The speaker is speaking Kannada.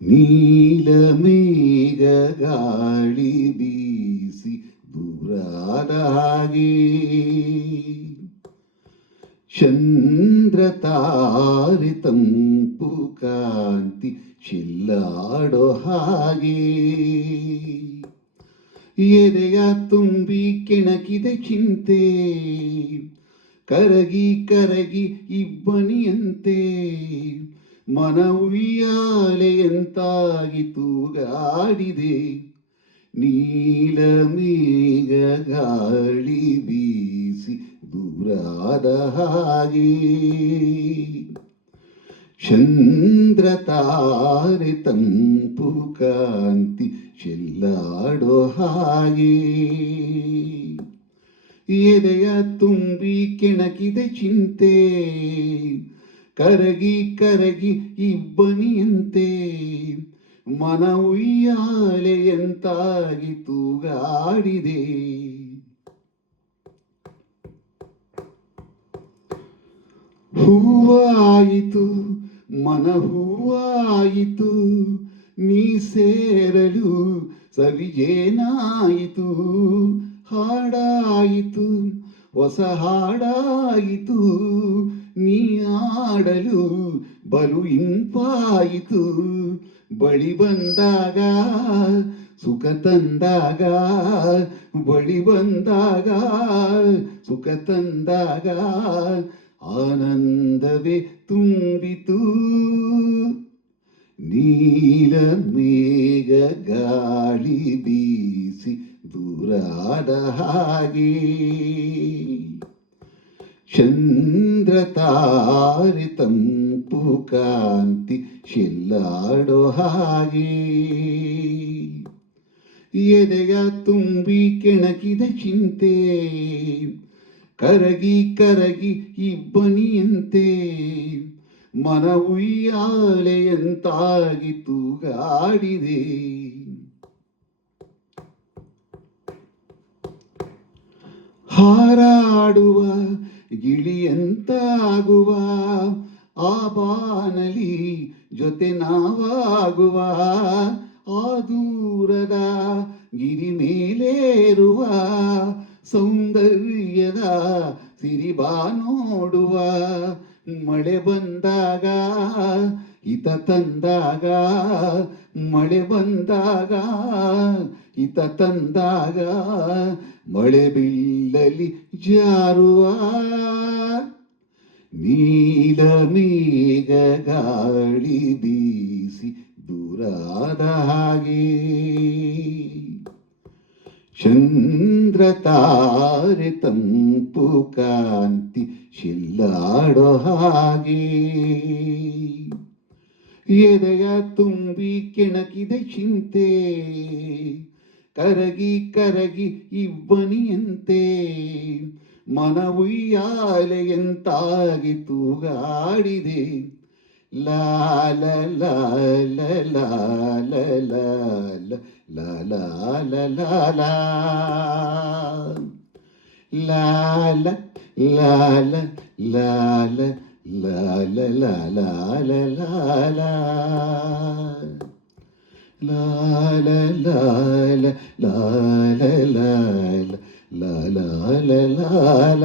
ನೀಲಮೇಘ ಗಾಳಿ ಬೀಸಿ ದೂರಾದ ಹಾಗೆ ಚಂದ್ರ ತಾರೆ ತಂಪು ಕಾಂತಿ ಚೆಲ್ಲಾಡೋ ಹಾಗೆ ಎದೆಯ ತುಂಬಿ ಕೆಣಕಿದೆ ಚಿಂತೆ ಕರಗಿ ಕರಗಿ ಇಬ್ಬನಿಯಂತೆ ಮನ ಉಯ್ಯಾಲೆಯಂತಾಗಿ ತೂಗಾಡಿದೆ ನೀಲಮೇಘ ಗಾಳಿ ಬೀಸಿ ದೂರಾದ ಹಾಗೆ ಚಂದ್ರ ತಾರೆ ತಂಪು ಕಾಂತಿ ಚೆಲ್ಲಾಡೋ ಹಾಗೆ ಎದೆಯ ತುಂಬಿ ಕೆಣಕಿದೆ ಚಿಂತೆ ಕರಗಿ ಕರಗಿ ಇಬ್ಬನಿಯಂತೆ ಮನ ಉಯ್ಯಾಲೆಯಂತಾಗಿ ತೂಗಾಡಿದೆ ಹೂವಾಯಿತು ಮನ ಹೂವಾಯಿತು ನೀ ಸೇರಲು ಸವಿಜೇನಾಯಿತು ಹಾಡಾಯಿತು ಹೊಸ ಹಾಡಾಯಿತು ನೀ ಆಡಲು ಬಲು ಇಂಪಾಯಿತು ಬಳಿ ಬಂದಾಗ ಸುಖ ತಂದಾಗ ಬಳಿ ಬಂದಾಗ ಸುಖ ತಂದಾಗ ಆನಂದವೇ ತುಂಬಿತು ನೀಲಮೇಘ ಗಾಳಿ ಬೀಸಿ ದೂರಾದ ಹಾಗೆ ಚಂದ್ರ ತಾರೆ ತಂಪು ಕಾಂತಿ ಚೆಲ್ಲಾಡೋ ಹಾಗೆ ಎದೆಯ ತುಂಬಿ ಕೆಣಕಿದ ಚಿಂತೆ ಕರಗಿ ಕರಗಿ ಇಬ್ಬನಿಯಂತೆ ಮನ ಉಯ್ಯಾಲೆಯಂತಾಗಿ ತೂಗಾಡಿದೆ ಹಾರಾಡುವ ಗಿಳಿಯಂತಾಗುವ ಆ ಬಾನಲಿ ಜೊತೆ ನಾವಾಗುವ ಆ ದೂರದ ಗಿರಿ ಮೇಲೇರುವ ಸೌಂದರ್ಯದ ಸಿರಿಬಾ ನೋಡುವ ಮಳೆ ಬಂದಾಗ ಹಿತ ತಂದಾಗ ಮಳೆ ಬಂದಾಗ ಹಿತ ತಂದಾಗ ಮಳೆ ಬೀಳಲಿ ಜಾರುವ ನೀಲಮೇಘ ಗಾಳಿ ಬೀಸಿ ದೂರಾದ ಹಾಗೆ ಚಂದ್ರ ತಾರೆ ತಂಪು ಕಾಂತಿ ಚೆಲ್ಲಾಡೋ ಹಾಗೆ ಎದೆಯ ತುಂಬಿ ಕೆಣಕಿದೆ ಚಿಂತೆ ಕರಗಿ ಕರಗಿ ಇಬ್ಬನಿಯಂತೆ ಮನ ಉಯ್ಯಾಲೆಯಂತಾಗಿ ತೂಗಾಡಿದೆ ಲಾಲ ಲಾಲ ಲಾಲ ಲಾಲ ಲಾಲ ಲಾಲ ಲಾಲ ಲಾಲ ಲಾಲ ಲಾಲ ಲಾಲ ಲಾಲ ಲಾಲ ಲಾಲ ಲಾಲ ಲಾಲ ಲಾಲ ಲಾಲ